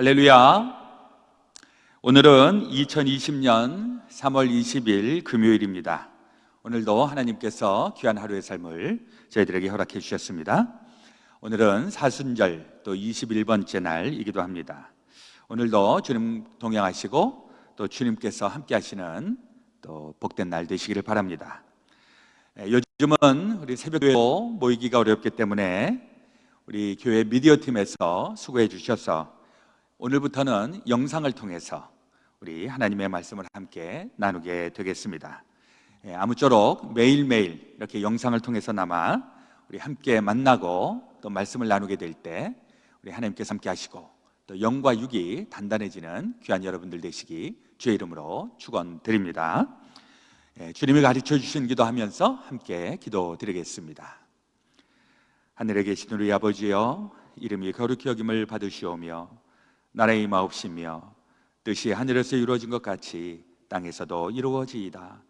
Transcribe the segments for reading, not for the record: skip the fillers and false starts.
할렐루야. 오늘은 2020년 3월 20일 금요일입니다. 오늘도 하나님께서 귀한 하루의 삶을 저희들에게 허락해 주셨습니다. 오늘은 사순절 또 21번째 날이기도 합니다. 오늘도 주님 동행하시고 또 주님께서 함께 하시는 또 복된 날 되시기를 바랍니다. 요즘은 우리 새벽교회도 모이기가 어렵기 때문에 우리 교회 미디어 팀에서 수고해 주셔서 오늘부터는 영상을 통해서 우리 하나님의 말씀을 함께 나누게 되겠습니다. 아무쪼록 매일매일 이렇게 영상을 통해서나마 우리 함께 만나고 또 말씀을 나누게 될 때 우리 하나님께서 함께 하시고 또 영과 육이 단단해지는 귀한 여러분들 되시기 주의 이름으로 축원드립니다. 주님이 가르쳐 주신 기도하면서 함께 기도드리겠습니다. 하늘에 계신 우리 아버지여, 이름이 거룩히 여김을 받으시오며 나라의 임하옵시며 뜻이 하늘에서 이루어진 것 같이 땅에서도 이루어지이다.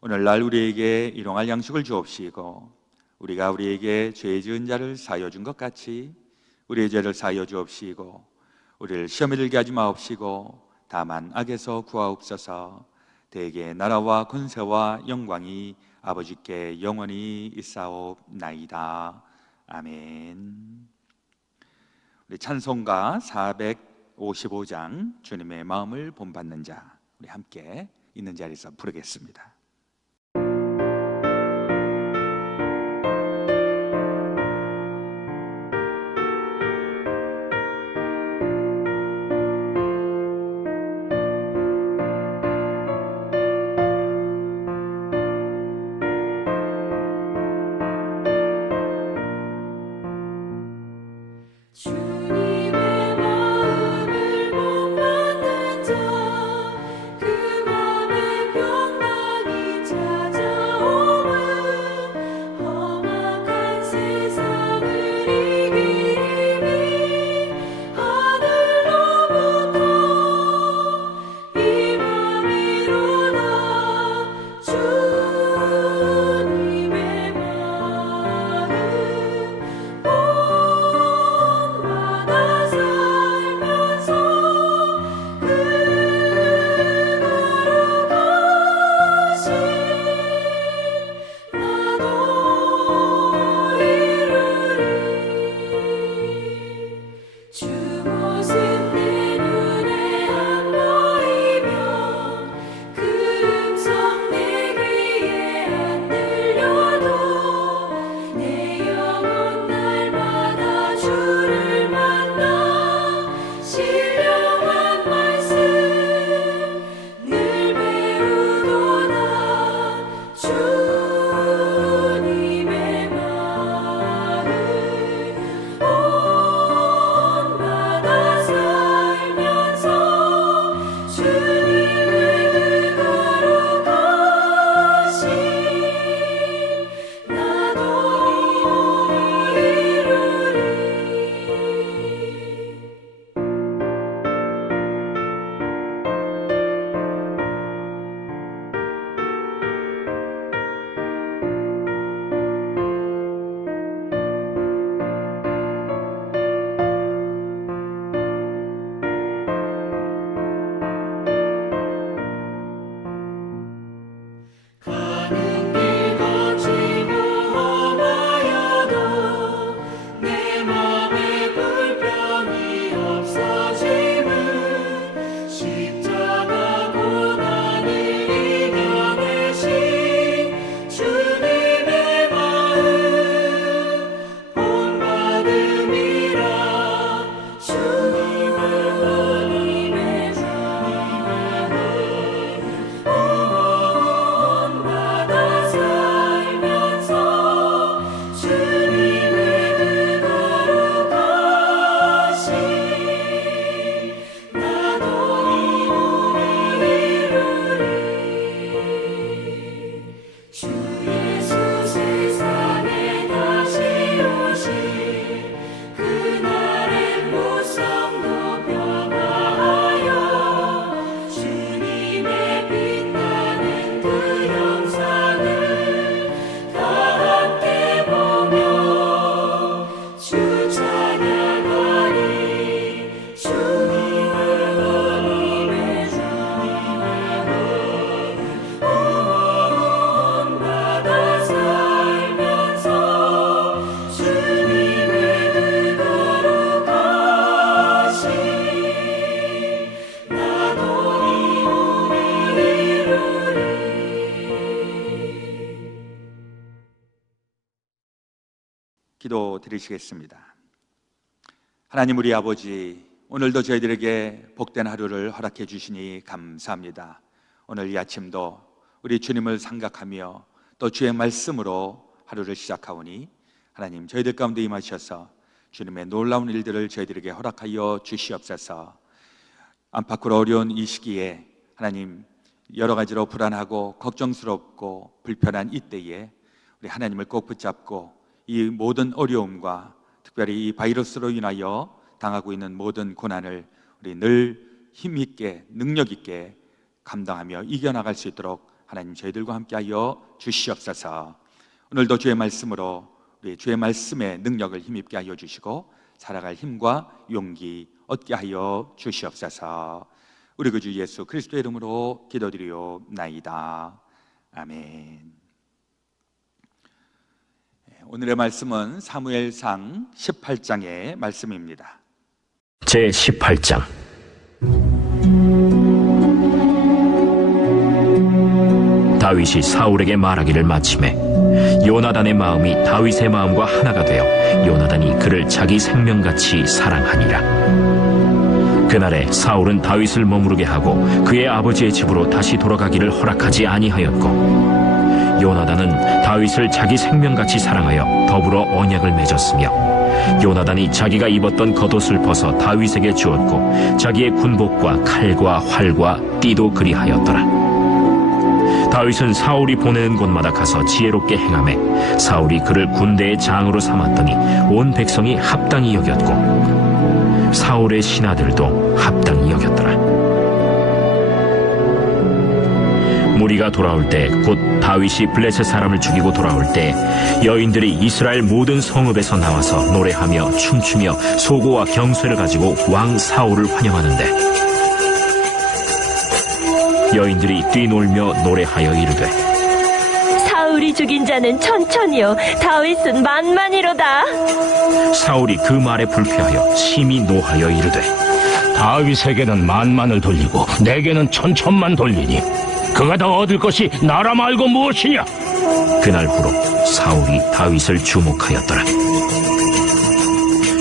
오늘날 우리에게 일용할 양식을 주옵시고 우리가 우리에게 죄 지은 자를 사하여 준 것 같이 우리의 죄를 사하여 주옵시고 우리를 시험에 들게 하지 마옵시고 다만 악에서 구하옵소서. 대개 나라와 권세와 영광이 아버지께 영원히 있사옵나이다. 아멘. 우리 찬송가 455장 주님의 마음을 본받는 자, 우리 함께 있는 자리에서 부르겠습니다. 그 맘에 평강이 기도 드리시겠습니다. 하나님 우리 아버지, 오늘도 저희들에게 복된 하루를 허락해 주시니 감사합니다. 오늘 이 아침도 우리 주님을 생각하며 또 주의 말씀으로 하루를 시작하오니 하나님 저희들 가운데 임하셔서 주님의 놀라운 일들을 저희들에게 허락하여 주시옵소서. 안팎으로 어려운 이 시기에 하나님 여러 가지로 불안하고 걱정스럽고 불편한 이때에 우리 하나님을 꼭 붙잡고 이 모든 어려움과 특별히 이 바이러스로 인하여 당하고 있는 모든 고난을 우리 늘 힘있게 능력있게 감당하며 이겨나갈 수 있도록 하나님 저희들과 함께하여 주시옵소서. 오늘도 주의 말씀으로 우리 주의 말씀의 능력을 힘있게 하여 주시고 살아갈 힘과 용기 얻게 하여 주시옵소서. 우리 그 주 예수 그리스도의 이름으로 기도드리옵나이다. 아멘. 오늘의 말씀은 사무엘상 18장의 말씀입니다. 제 18장. 다윗이 사울에게 말하기를 마치매 요나단의 마음이 다윗의 마음과 하나가 되어 요나단이 그를 자기 생명같이 사랑하니라. 그날에 사울은 다윗을 머무르게 하고 그의 아버지의 집으로 다시 돌아가기를 허락하지 아니하였고, 요나단은 다윗을 자기 생명같이 사랑하여 더불어 언약을 맺었으며, 요나단이 자기가 입었던 겉옷을 벗어 다윗에게 주었고 자기의 군복과 칼과 활과 띠도 그리하였더라. 다윗은 사울이 보내는 곳마다 가서 지혜롭게 행하매 사울이 그를 군대의 장으로 삼았더니 온 백성이 합당히 여겼고 사울의 신하들도 합당히 여겼더라. 무리가 돌아올 때, 곧 다윗이 블레셋 사람을 죽이고 돌아올 때 여인들이 이스라엘 모든 성읍에서 나와서 노래하며 춤추며 소고와 경쇠를 가지고 왕 사울을 환영하는데, 여인들이 뛰놀며 노래하여 이르되, 사울이 죽인 자는 천천히요 다윗은 만만이로다. 사울이 그 말에 불쾌하여 심히 노하여 이르되, 다윗에게는 만만을 돌리고 내게는 천천만 돌리니 그가 더 얻을 것이 나라 말고 무엇이냐? 그날부로 사울이 다윗을 주목하였더라.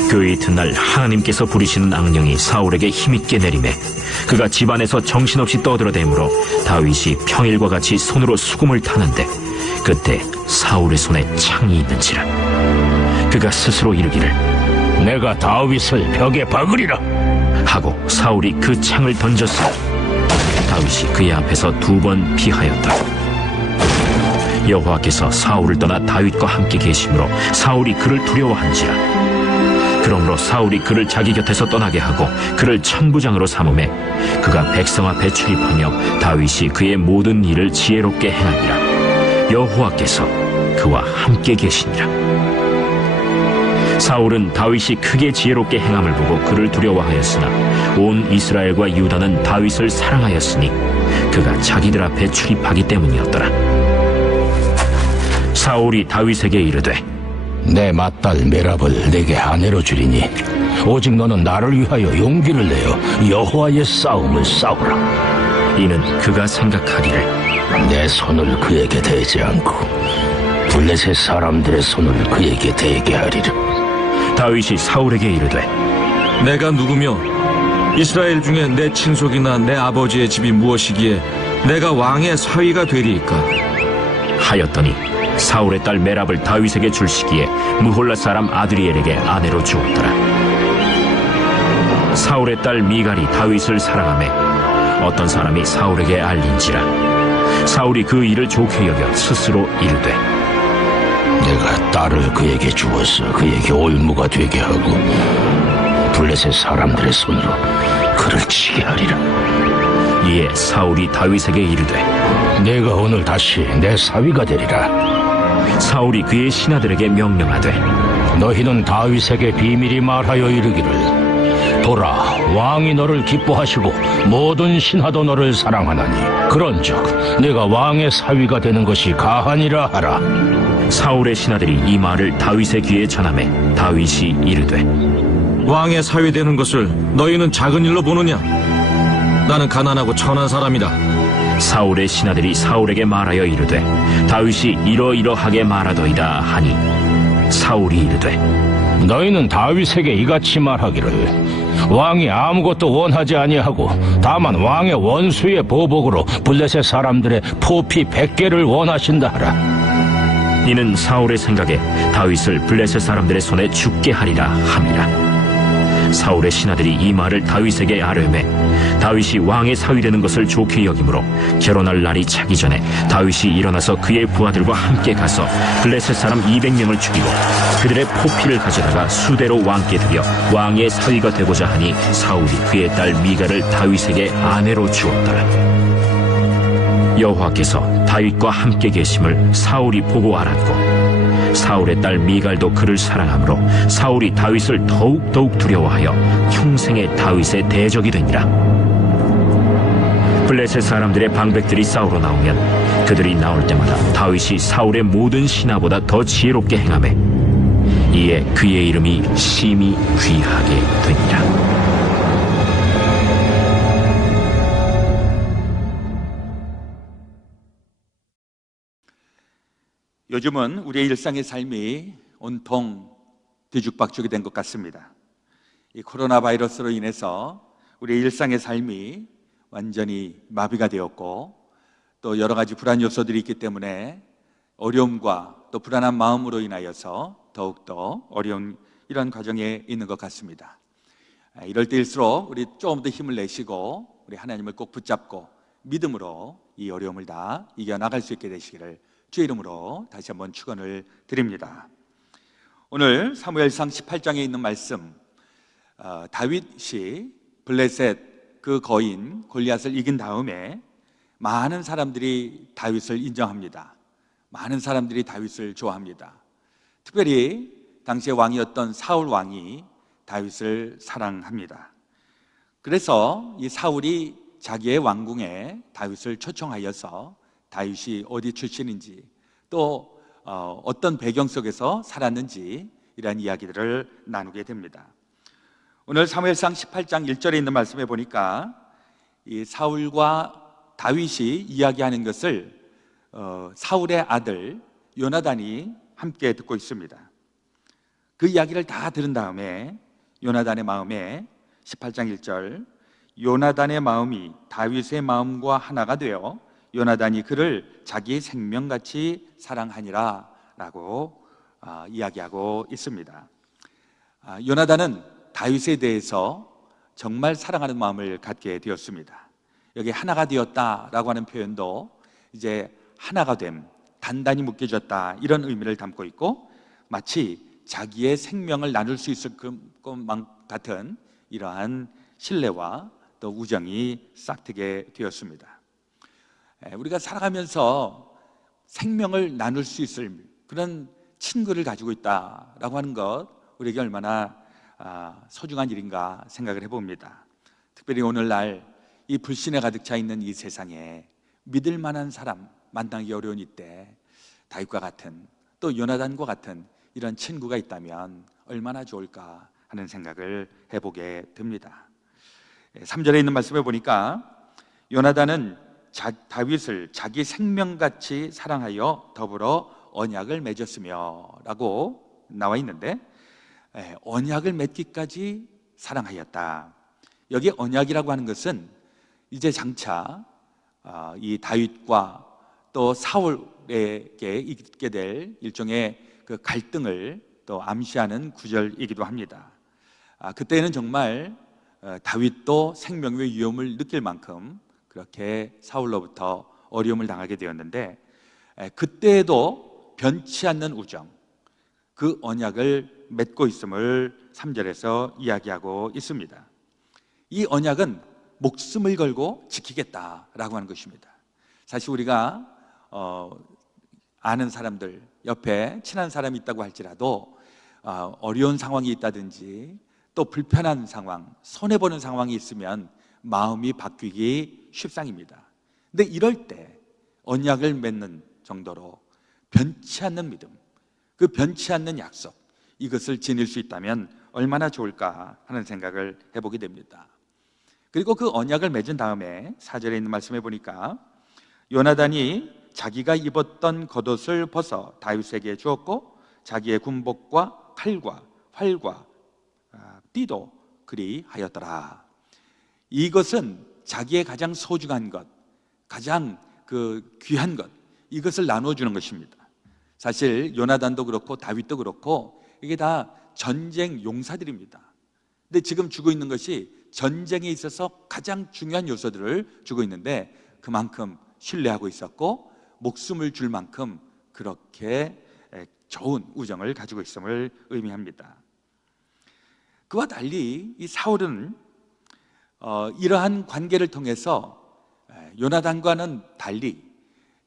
그 이튿날 하나님께서 부리시는 악령이 사울에게 힘있게 내리매 그가 집안에서 정신없이 떠들어대므로 다윗이 평일과 같이 손으로 수금을 타는데, 그때 사울의 손에 창이 있는지라. 그가 스스로 이르기를, 내가 다윗을 벽에 박으리라 하고 사울이 그 창을 던졌으니 다윗이 그의 앞에서 2번 피하였다. 여호와께서 사울을 떠나 다윗과 함께 계심으로 사울이 그를 두려워한지라. 그러므로 사울이 그를 자기 곁에서 떠나게 하고 그를 천부장으로 삼음에 그가 백성 앞에 출입하며 다윗이 그의 모든 일을 지혜롭게 행하니라. 여호와께서 그와 함께 계시니라. 사울은 다윗이 크게 지혜롭게 행함을 보고 그를 두려워하였으나 온 이스라엘과 유다는 다윗을 사랑하였으니 그가 자기들 앞에 출입하기 때문이었더라. 사울이 다윗에게 이르되, 내 맏딸 메랍을 내게 아내로 주리니 오직 너는 나를 위하여 용기를 내어 여호와의 싸움을 싸우라. 이는 그가 생각하기를, 내 손을 그에게 대지 않고 블레셋 사람들의 손을 그에게 대게 하리라. 다윗이 사울에게 이르되, 내가 누구며 이스라엘 중에 내 친속이나 내 아버지의 집이 무엇이기에 내가 왕의 사위가 되리이까? 하였더니 사울의 딸 메랍을 다윗에게 줄 시기에 무홀라 사람 아드리엘에게 아내로 주었더라. 사울의 딸 미갈이 다윗을 사랑하매 어떤 사람이 사울에게 알린지라. 사울이 그 일을 좋게 여겨 스스로 이르되, 내가 딸을 그에게 주어서 그에게 올무가 되게 하고 블레셋 사람들의 손으로 그를 치게 하리라. 이에 사울이 다윗에게 이르되, 내가 오늘 다시 내 사위가 되리라. 사울이 그의 신하들에게 명령하되, 너희는 다윗에게 비밀히 말하여 이르기를, 보라, 왕이 너를 기뻐하시고 모든 신하도 너를 사랑하나니 그런즉 내가 왕의 사위가 되는 것이 가하니라 하라. 사울의 신하들이 이 말을 다윗의 귀에 전하매 다윗이 이르되, 왕의 사위 되는 것을 너희는 작은 일로 보느냐? 나는 가난하고 천한 사람이다. 사울의 신하들이 사울에게 말하여 이르되, 다윗이 이러이러하게 말하더이다 하니 사울이 이르되 너희는 다윗에게 이같이 말하기를 왕이 아무것도 원하지 아니하고 다만 왕의 원수의 보복으로 블레셋 사람들의 포피 100개를 원하신다 하라. 이는 사울의 생각에 다윗을 블레셋 사람들의 손에 죽게 하리라 함이라. 사울의 신하들이 이 말을 다윗에게 아뢰매 다윗이 왕의 사위 되는 것을 좋게 여기므로 결혼할 날이 차기 전에 다윗이 일어나서 그의 부하들과 함께 가서 블레셋 사람 200명을 죽이고 그들의 포피를 가져다가 수대로 왕께 드려 왕의 사위가 되고자 하니 사울이 그의 딸 미갈을 다윗에게 아내로 주었더라. 여호와께서 다윗과 함께 계심을 사울이 보고 알았고 사울의 딸 미갈도 그를 사랑하므로 사울이 다윗을 더욱 두려워하여 평생에 다윗의 대적이 되니라. 블레셋 사람들의 방백들이 싸우러 나오면 그들이 나올 때마다 다윗이 사울의 모든 신하보다 더 지혜롭게 행하매 이에 그의 이름이 심히 귀하게 되니라. 요즘은 우리의 일상의 삶이 온통 뒤죽박죽이 된 것 같습니다. 이 코로나 바이러스로 인해서 우리의 일상의 삶이 완전히 마비가 되었고 또 여러 가지 불안 요소들이 있기 때문에 어려움과 또 불안한 마음으로 인하여서 더욱더 어려운 이런 과정에 있는 것 같습니다. 이럴 때일수록 우리 조금 더 힘을 내시고 우리 하나님을 꼭 붙잡고 믿음으로 이 어려움을 다 이겨나갈 수 있게 되시기를 주의 이름으로 다시 한번 축원을 드립니다. 오늘 사무엘상 18장에 있는 말씀, 다윗이 블레셋 그 거인 골리앗을 이긴 다음에 많은 사람들이 다윗을 인정합니다. 많은 사람들이 다윗을 좋아합니다. 특별히 당시의 왕이었던 사울 왕이 다윗을 사랑합니다. 그래서 이 사울이 자기의 왕궁에 다윗을 초청하여서 다윗이 어디 출신인지 또 어떤 배경 속에서 살았는지 이런 이야기들을 나누게 됩니다. 오늘 사무엘상 18장 1절에 있는 말씀에 보니까 이 사울과 다윗이 이야기하는 것을 사울의 아들 요나단이 함께 듣고 있습니다. 그 이야기를 다 들은 다음에 요나단의 마음에 18장 1절 요나단의 마음이 다윗의 마음과 하나가 되어 요나단이 그를 자기 생명같이 사랑하니라 라고 이야기하고 있습니다. 요나단은 다윗에 대해서 정말 사랑하는 마음을 갖게 되었습니다. 여기 하나가 되었다라고 하는 표현도 이제 하나가 됨, 단단히 묶여졌다 이런 의미를 담고 있고 마치 자기의 생명을 나눌 수 있을 것만 같은 이러한 신뢰와 또 우정이 싹트게 되었습니다. 우리가 살아가면서 생명을 나눌 수 있을 그런 친구를 가지고 있다라고 하는 것 우리에게 얼마나 소중한 일인가 생각을 해봅니다. 특별히 오늘날 이 불신에 가득 차 있는 이 세상에 믿을 만한 사람 만나기 어려운 이때 다윗과 같은 또 요나단과 같은 이런 친구가 있다면 얼마나 좋을까 하는 생각을 해보게 됩니다. 3절에 있는 말씀에 보니까 요나단은 다윗을 자기 생명같이 사랑하여 더불어 언약을 맺었으며 라고 나와 있는데 언약을 맺기까지 사랑하였다. 여기 언약이라고 하는 것은 이제 장차 이 다윗과 또 사울에게 있게 될 일종의 그 갈등을 또 암시하는 구절이기도 합니다. 그때는 정말 다윗도 생명의 위험을 느낄 만큼 그렇게 사울로부터 어려움을 당하게 되었는데 그때에도 변치 않는 우정, 그 언약을 맺고 있음을 3절에서 이야기하고 있습니다. 이 언약은 목숨을 걸고 지키겠다라고 하는 것입니다. 사실 우리가 아는 사람들, 옆에 친한 사람이 있다고 할지라도 어려운 상황이 있다든지 또 불편한 상황, 손해보는 상황이 있으면 마음이 바뀌기 쉽상입니다. 근데 이럴 때 언약을 맺는 정도로 변치 않는 믿음, 그 변치 않는 약속, 이것을 지닐 수 있다면 얼마나 좋을까 하는 생각을 해보게 됩니다. 그리고 그 언약을 맺은 다음에 4절에 있는 말씀에 보니까 요나단이 자기가 입었던 겉옷을 벗어 다윗에게 주었고 자기의 군복과 칼과 활과 띠도 그리하였더라. 이것은 자기의 가장 소중한 것, 가장 귀한 것, 이것을 나누어 주는 것입니다. 사실 요나단도 그렇고 다윗도 그렇고 이게 다 전쟁 용사들입니다. 근데 지금 주고 있는 것이 전쟁에 있어서 가장 중요한 요소들을 주고 있는데, 그만큼 신뢰하고 있었고 목숨을 줄 만큼 그렇게 좋은 우정을 가지고 있음을 의미합니다. 그와 달리 이 사울은 이러한 관계를 통해서 요나단과는 달리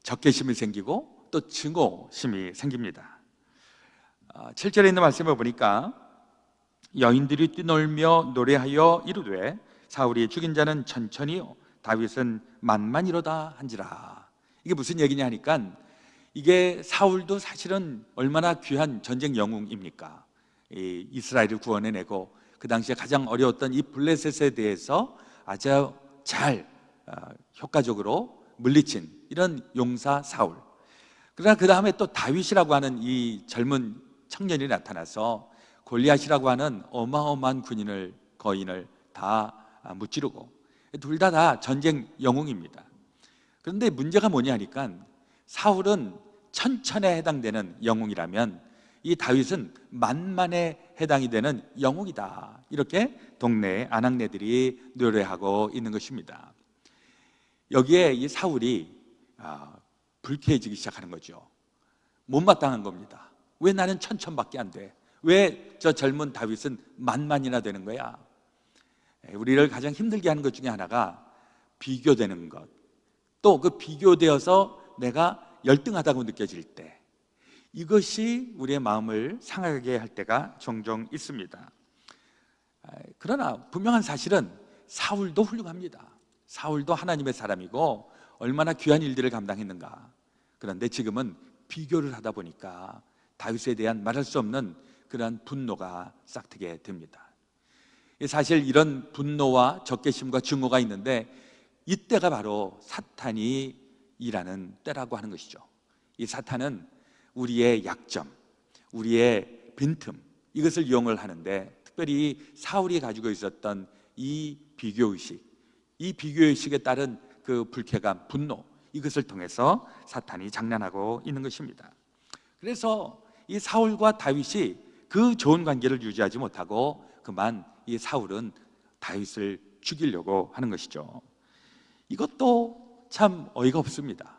적개심이 생기고 또 증오심이 생깁니다. 7절에 있는 말씀을 보니까 여인들이 뛰놀며 노래하여 이르되 사울이 죽인 자는 천천히요 다윗은 만만이로다 한지라. 이게 무슨 얘기냐 하니까, 이게 사울도 사실은 얼마나 귀한 전쟁 영웅입니까? 이스라엘을 구원해내고 그 당시에 가장 어려웠던 이 블레셋에 대해서 아주 잘 효과적으로 물리친 이런 용사 사울. 그러나 그 다음에 또 다윗이라고 하는 이 젊은 청년이 나타나서 골리앗이라고 하는 어마어마한 거인을 다 무찌르고, 둘 다 전쟁 영웅입니다. 그런데 문제가 뭐냐 하니까, 사울은 천천에 해당되는 영웅이라면 이 다윗은 만만에 해당이 되는 영웅이다. 이렇게 동네 아낙네들이 노래하고 있는 것입니다. 여기에 이 사울이 불쾌해지기 시작하는 거죠. 못마땅한 겁니다. 왜 나는 천천밖에 안 돼? 왜 저 젊은 다윗은 만만이나 되는 거야? 우리를 가장 힘들게 하는 것 중에 하나가 비교되는 것, 또 그 비교되어서 내가 열등하다고 느껴질 때, 이것이 우리의 마음을 상하게 할 때가 종종 있습니다. 그러나 분명한 사실은 사울도 훌륭합니다. 사울도 하나님의 사람이고 얼마나 귀한 일들을 감당했는가. 그런데 지금은 비교를 하다 보니까 다윗에 대한 말할 수 없는 그러한 분노가 싹트게 됩니다. 사실 이런 분노와 적개심과 증오가 있는데, 이때가 바로 사탄이 일하는 때라고 하는 것이죠. 이 사탄은 우리의 약점, 우리의 빈틈, 이것을 이용을 하는데, 특별히 사울이 가지고 있었던 이 비교의식, 이 비교의식에 따른 그 불쾌감, 분노, 이것을 통해서 사탄이 장난하고 있는 것입니다. 그래서 이 사울과 다윗이 그 좋은 관계를 유지하지 못하고 그만 이 사울은 다윗을 죽이려고 하는 것이죠. 이것도 참 어이가 없습니다.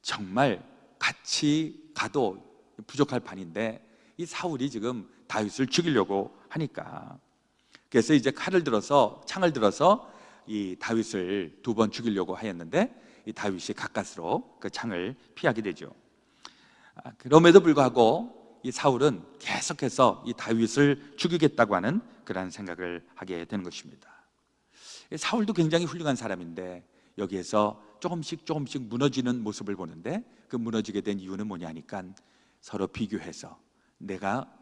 정말 같이 가도 부족할 판인데 이 사울이 지금 다윗을 죽이려고 하니까, 그래서 이제 창을 들어서 이 다윗을 2번 죽이려고 하였는데, 이 다윗이 가까스로 그 창을 피하게 되죠. 그럼에도 불구하고 이 사울은 계속해서 이 다윗을 죽이겠다고 하는 그런 생각을 하게 되는 것입니다. 사울도 굉장히 훌륭한 사람인데 여기에서 조금씩 무너지는 모습을 보는데, 그 무너지게 된 이유는 뭐냐 하니까 서로 비교해서 내가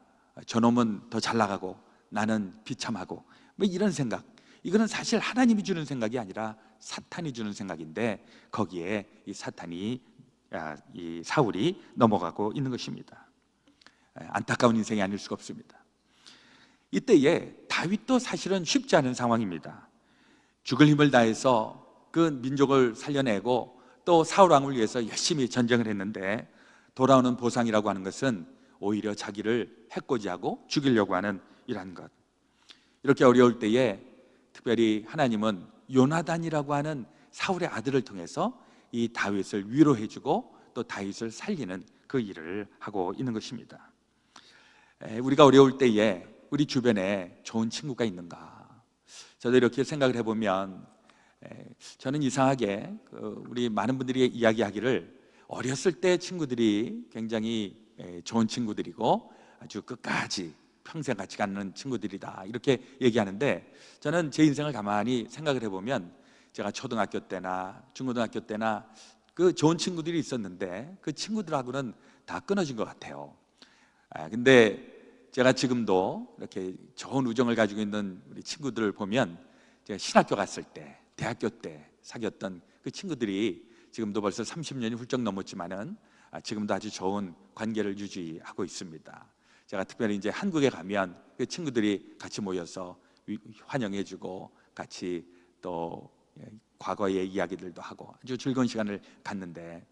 저놈은 더 잘 나가고 나는 비참하고 뭐 이런 생각, 이거는 사실 하나님이 주는 생각이 아니라 사탄이 주는 생각인데, 거기에 이 이 사울이 넘어가고 있는 것입니다. 안타까운 인생이 아닐 수가 없습니다. 이때에 다윗도 사실은 쉽지 않은 상황입니다. 죽을 힘을 다해서 그 민족을 살려내고 또 사울 왕을 위해서 열심히 전쟁을 했는데, 돌아오는 보상이라고 하는 것은 오히려 자기를 해코지하고 죽이려고 하는 이러한 것. 이렇게 어려울 때에 특별히 하나님은 요나단이라고 하는 사울의 아들을 통해서 이 다윗을 위로해주고 또 다윗을 살리는 그 일을 하고 있는 것입니다. 우리가 어려울 때에 우리 주변에 좋은 친구가 있는가? 저도 이렇게 생각을 해보면, 저는 이상하게 우리 많은 분들이 이야기하기를 어렸을 때 친구들이 굉장히 좋은 친구들이고 아주 끝까지 평생 같이 가는 친구들이다, 이렇게 얘기하는데, 저는 제 인생을 가만히 생각을 해보면 제가 초등학교 때나 중고등학교 때나 그 좋은 친구들이 있었는데 그 친구들하고는 다 끊어진 것 같아요. 근데 제가 지금도 이렇게 좋은 우정을 가지고 있는 우리 친구들을 보면, 제가 신학교 갔을 때, 대학교 때 사귀었던 그 친구들이 지금도 벌써 30년이 훌쩍 넘었지만은 지금도 아주 좋은 관계를 유지하고 있습니다. 제가 특별히 이제 한국에 가면 그 친구들이 같이 모여서 환영해주고 같이 또 과거의 이야기들도 하고 아주 즐거운 시간을 갖는데,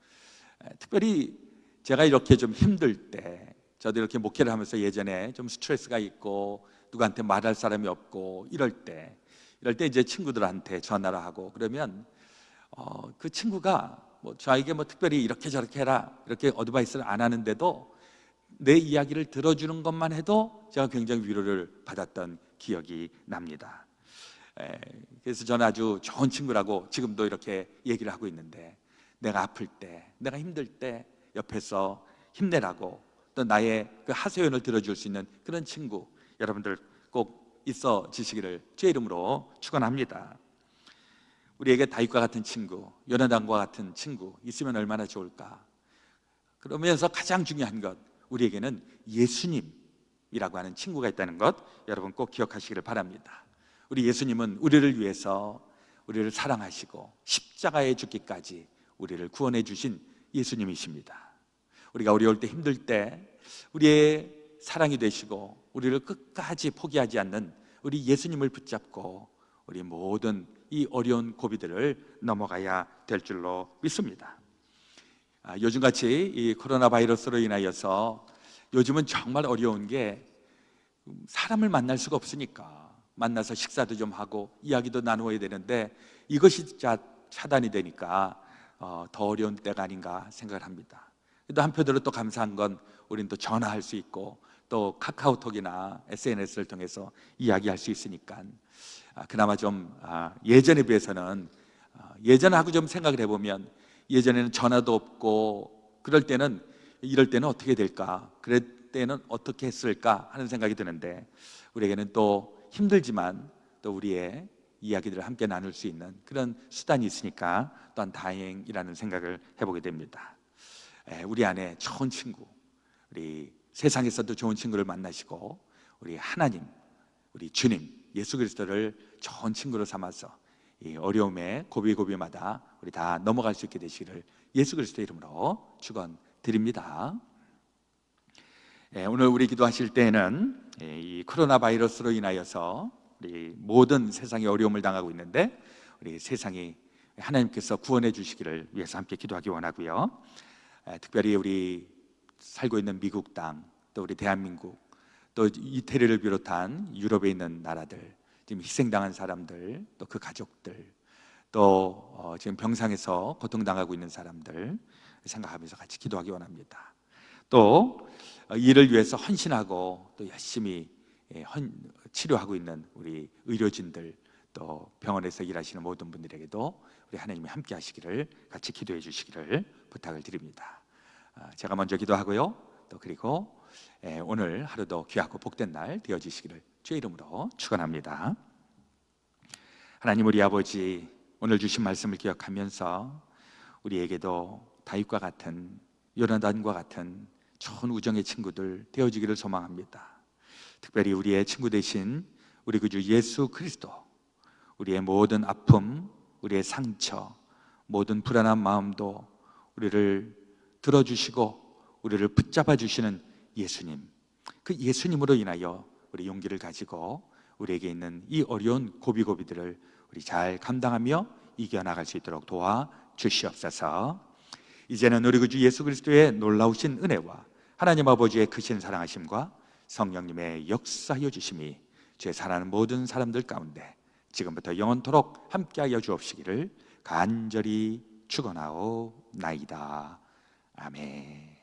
특별히 제가 이렇게 좀 힘들 때, 저도 이렇게 목회를 하면서 예전에 좀 스트레스가 있고 누구한테 말할 사람이 없고 이럴 때 이제 친구들한테 전화를 하고 그러면 그 친구가 저에게 특별히 이렇게 저렇게 해라 이렇게 어드바이스를 안 하는데도 내 이야기를 들어주는 것만 해도 제가 굉장히 위로를 받았던 기억이 납니다. 그래서 저는 아주 좋은 친구라고 지금도 이렇게 얘기를 하고 있는데, 내가 아플 때, 내가 힘들 때 옆에서 힘내라고 또 나의 그 하소연을 들어줄 수 있는 그런 친구 여러분들 꼭 있어지시기를 주의 이름으로 축원합니다. 우리에게 다윗과 같은 친구, 요나단과 같은 친구 있으면 얼마나 좋을까. 그러면서 가장 중요한 것, 우리에게는 예수님이라고 하는 친구가 있다는 것 여러분 꼭 기억하시기를 바랍니다. 우리 예수님은 우리를 위해서 우리를 사랑하시고 십자가에 죽기까지 우리를 구원해 주신 예수님이십니다. 우리가 어려울 때, 힘들 때 우리의 사랑이 되시고 우리를 끝까지 포기하지 않는 우리 예수님을 붙잡고 우리 모든 이 어려운 고비들을 넘어가야 될 줄로 믿습니다. 요즘같이 이 코로나 바이러스로 인하여서 요즘은 정말 어려운 게 사람을 만날 수가 없으니까 만나서 식사도 좀 하고 이야기도 나누어야 되는데 이것이 차단이 되니까 더 어려운 때가 아닌가 생각을 합니다. 또 한편으로 또 감사한 건 우리는 또 전화할 수 있고 또 카카오톡이나 SNS를 통해서 이야기할 수 있으니까 그나마 좀 예전에 비해서는 예전하고 좀 생각을 해보면 예전에는 전화도 없고 그럴 때는 이럴 때는 어떻게 될까, 그럴 때는 어떻게 했을까 하는 생각이 드는데, 우리에게는 또 힘들지만 또 우리의 이야기들을 함께 나눌 수 있는 그런 수단이 있으니까 또한 다행이라는 생각을 해보게 됩니다. 우리 안에 좋은 친구, 우리 세상에서도 좋은 친구를 만나시고 우리 하나님, 우리 주님 예수 그리스도를 좋은 친구로 삼아서 이 어려움의 고비고비마다 우리 다 넘어갈 수 있게 되시기를 예수 그리스도 이름으로 축원드립니다. 오늘 우리 기도하실 때에는 이 코로나 바이러스로 인하여서 우리 모든 세상이 어려움을 당하고 있는데 우리 세상이 하나님께서 구원해 주시기를 위해서 함께 기도하기 원하고요. 특별히 우리 살고 있는 미국 땅, 또 우리 대한민국, 또 이태리를 비롯한 유럽에 있는 나라들, 지금 희생당한 사람들, 또 그 가족들, 또 지금 병상에서 고통당하고 있는 사람들 생각하면서 같이 기도하기 원합니다. 또 이를 위해서 헌신하고 또 열심히 치료하고 있는 우리 의료진들, 또 병원에서 일하시는 모든 분들에게도 우리 하나님이 함께 하시기를 같이 기도해 주시기를 부탁을 드립니다. 제가 먼저 기도하고요. 또 그리고 오늘 하루도 귀하고 복된 날 되어지시기를 주의 이름으로 축원합니다. 하나님 우리 아버지, 오늘 주신 말씀을 기억하면서 우리에게도 다윗과 같은, 요나단과 같은 좋은 우정의 친구들 되어지기를 소망합니다. 특별히 우리의 친구 되신 우리 구주 예수 그리스도, 우리의 모든 아픔, 우리의 상처, 모든 불안한 마음도 우리를 들어주시고 우리를 붙잡아 주시는 예수님, 그 예수님으로 인하여 우리 용기를 가지고 우리에게 있는 이 어려운 고비고비들을 우리 잘 감당하며 이겨나갈 수 있도록 도와주시옵소서. 이제는 우리 구주 예수 그리스도의 놀라우신 은혜와 하나님 아버지의 크신 사랑하심과 성령님의 역사하여 주심이 죄 사랑하는 모든 사람들 가운데 지금부터 영원토록 함께하여 주옵시기를 간절히 축원하옵나이다. 아멘.